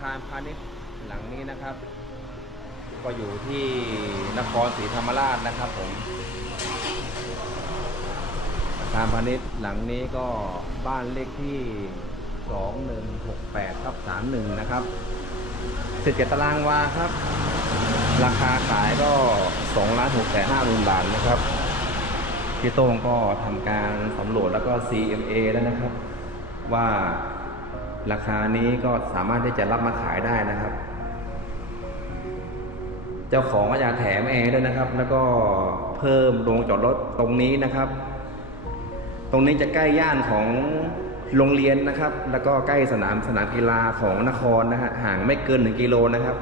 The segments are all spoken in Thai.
คารพาณิชย์หลังนี้นะครับ ก็อยู่ที่นครศรีธรรมราชนะครับผมอาคารพาณิชย์หลังนี้ก็บ้านเลขที่ 2168ทับ31 นะครับ17ตารางวาครับ ราคาขายก็2ล้าน6แสน5หมื่นบาทนะครับพี่โต้งก็ทำการสำรวจแล้วก็ CMA แล้วนะครับ ว่า ราคานี้ก็สามารถที่จะรับมาขายได้นะครับ เจ้าของก็อยากแถมแอร์ด้วยนะครับ แล้วก็เพิ่มโรงจอดรถตรงนี้นะครับ ตรงนี้จะใกล้ย่านของโรงเรียนนะครับ แล้วก็ใกล้สนามสนามกีฬาของนครนะฮะห่างไม่เกินหนึ่งกิโลนะครับ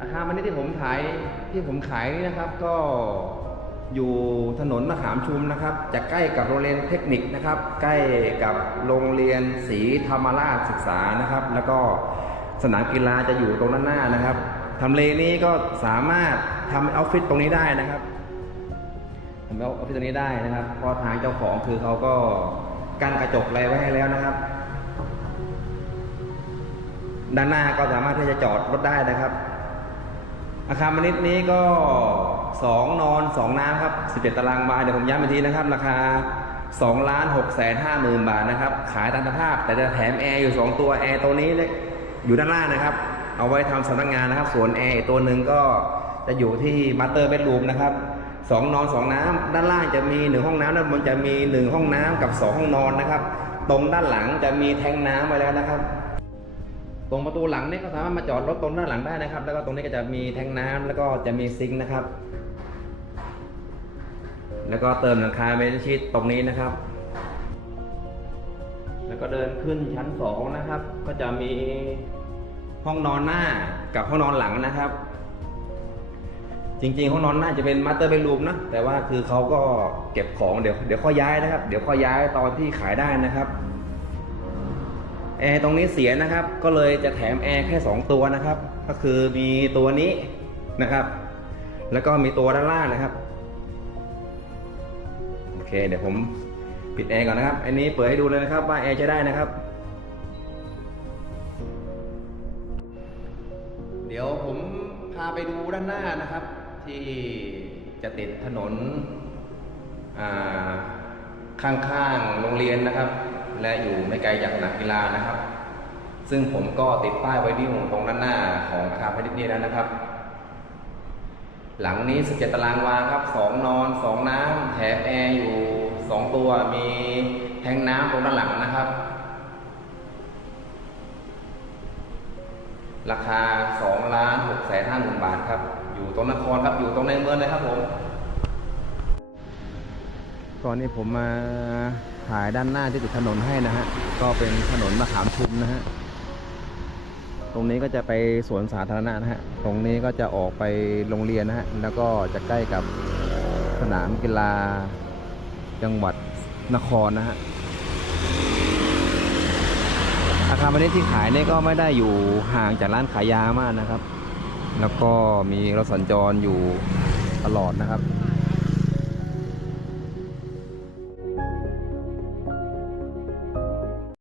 อาคารวันนี้ที่ผมขายที่ผมขายนี่นะครับก็ อยู่ถนนมะขามชุมนะครับจะใกล้กับโรงเรียนเทคนิคนะครับ ใกล้กับโรงเรียนศรีธรรมราชศึกษานะครับ แล้วก็สนามกีฬาจะอยู่ตรงด้านหน้านะครับทำเลนี้ก็สามารถทำออฟฟิศตรงนี้ได้นะครับทำออฟฟิศตรงนี้ได้นะครับ เพราะทางเจ้าของคือเขาก็กั้นกระจกอะไรไว้ให้แล้วนะครับ ด้านหน้าก็สามารถที่จะจอดรถได้นะครับ อาคารมนิดนี้ก็ 2 นอน 2 น้ำครับ 17 ตารางวาเดี๋ยวผมย้ำอีกทีนะครับ ราคา2ล้าน6แสน5หมื่นบาทนะครับ ขายตามสภาพ แต่จะแถมแอร์อยู่ 2 ตัวแอร์ตัวนี้เนี่ยอยู่ด้านล่างนะครับ เอาไว้ทำสำนักงานนะครับ ส่วนแอร์ตัวหนึ่งก็จะอยู่ที่มาสเตอร์เบดรูมนะครับสองนอนสองน้ำด้านล่างจะมีหนึ่งห้องน้ำด้านบนจะมีหนึ่งห้องน้ำกับสองห้องนอนนะครับ ตรงด้านหลังจะมีแทงน้ำไว้แล้วนะครับ ตรงประตูหลังนี่ก็สามารถมาจอดรถตรงด้านหลังได้นะครับ แล้วก็ตรงนี้ก็จะมีแทงน้ำแล้วก็จะมีซิงค์นะครับ แล้วก็เติมหลังคาเมทัลชีตตรงนี้นะครับ แล้วก็เดินขึ้นชั้นสองนะครับ ก็จะมีห้องนอนหน้ากับห้องนอนหลังนะครับ จริงๆห้องนอนหน้าจะเป็นมาสเตอร์เบดรูมนะแต่ว่าคือเขาก็เก็บของเดี๋ยวเดี๋ยวค่อยย้ายนะครับ เดี๋ยวค่อยย้ายตอนที่ขายได้นะครับ แอร์ตรงนี้เสียนะครับ ก็เลยจะแถมแอร์แค่ 2 ตัวนะครับ ก็คือมีตัวนี้นะครับ แล้วก็มีตัวด้านล่างนะครับโอเค เดี๋ยวผมปิดแอร์ก่อนนะครับ อันนี้เปิดให้ดูเลยนะครับว่าแอร์ใช้ได้นะครับ เดี๋ยวผมพาไปดูด้านหน้านะครับ ที่จะติดถนนข้างๆโรงเรียนนะครับ และอยู่ไม่ไกลจากสนามกีฬานะครับ ซึ่งผมก็ติดป้ายไว้ที่ตรงด้านหน้าของอาคารพาณิชย์นี้แล้วนะครับ หลังนี้ 17 ตารางวาครับ2นอน 2 น้ำแถมแอร์อยู่ 2 ตัวมีแทงน้ำตรงด้านหลังนะครับ ราคา2ล้าน6แสน5หมื่นบาทครับ อยู่ตรงนครครับอยู่ตรงในเมืองเลยครับผม ตอนนี้ผมมาถ่ายด้านหน้าที่ติดถนนให้นะฮะ ก็เป็นถนนมะขามชุมนะฮะ ตรงนี้ก็จะไปสวนสาธารณะนะฮะ ตรงนี้ก็จะออกไปโรงเรียนนะฮะ แล้วก็จะใกล้กับสนามกีฬาจังหวัดนครนะฮะ อาคารพาณิชย์ที่ขายเนี่ยก็ไม่ได้อยู่ห่างจากร้านขายยามากนะครับ แล้วก็มีรถสัญจรอยู่ตลอดนะครับ